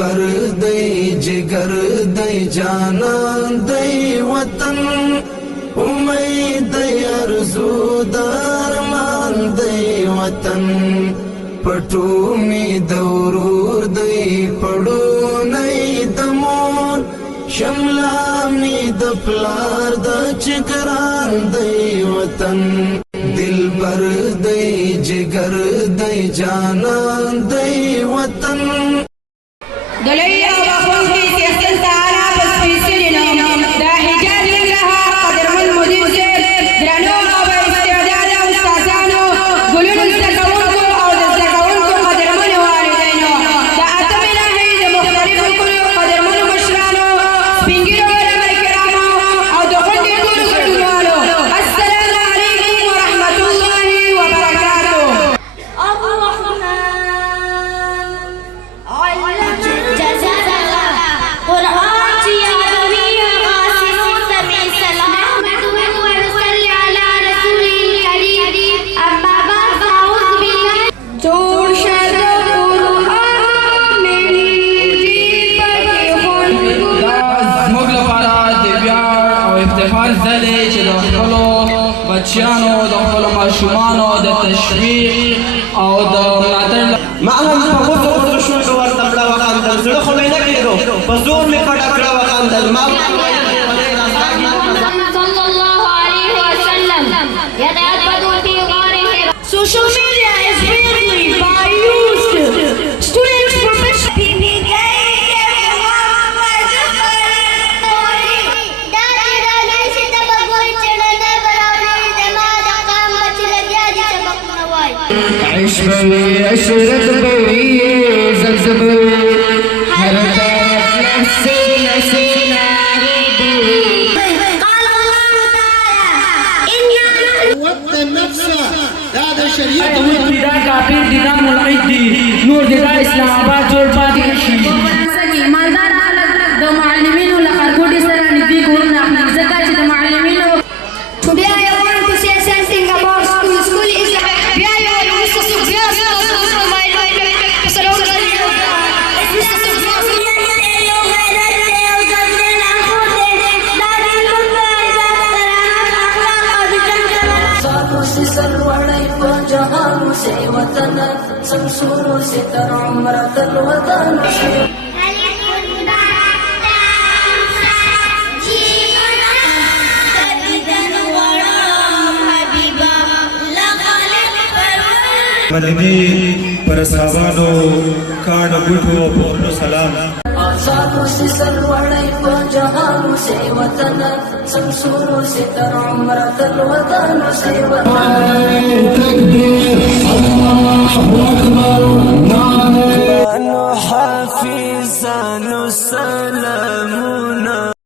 دلبر دی جگر دی جانان دی وطن امید دی ارزو درمان دی وطن پټو می دورور دی پړو نه دمون شملا می د پلار د چکران دی وطن دلبر دی جگر دی جانان دی وطن دلیا وخون کی سیاست تعالی بس فیصل نام دا حجاز لها قدر من مدیر زیر درانو او استعداد استادانو گلون زکونکو او زکونکو قدر من والدینو دا اتم الهی دا مختلف کل قدر من مشرانو سپینگیرو علماء کرامو او دخل دی کل گلوالو السلام علیکم ورحمت الله وبرکاتو بچیانو د خپلو ماشومانو د تشویق او د ملاتړ ما هم په غوڅو غوڅو شونډو ورته مړه وخندل زړه خو مې نه کېدو په زور مې پټه کړه وخندل ما صلى الله عليه وسلم يتعبد في غار حراء. Social media is really by used students professional عيش بوي عشرة بوي زبزب هر طرف نسينا سينا قال الله تعالى إنا وقت النفس هذا شريعة دا کافر دي دا ملحد دي نور دي دا اسلام آباد جوړ پاتې شي مالدار خلک د معلمینو له خرګوټي سره نږدې کورونه اخلي ځکه چې د معلمینو Today I want to say something about school. School is a very مدنی پر صحابانو کاڼو بوټو پورنو سلام آزادو سے سروڑی پا جہانو سے وطن سمسورو سے تر عمرت الوطن سے وطن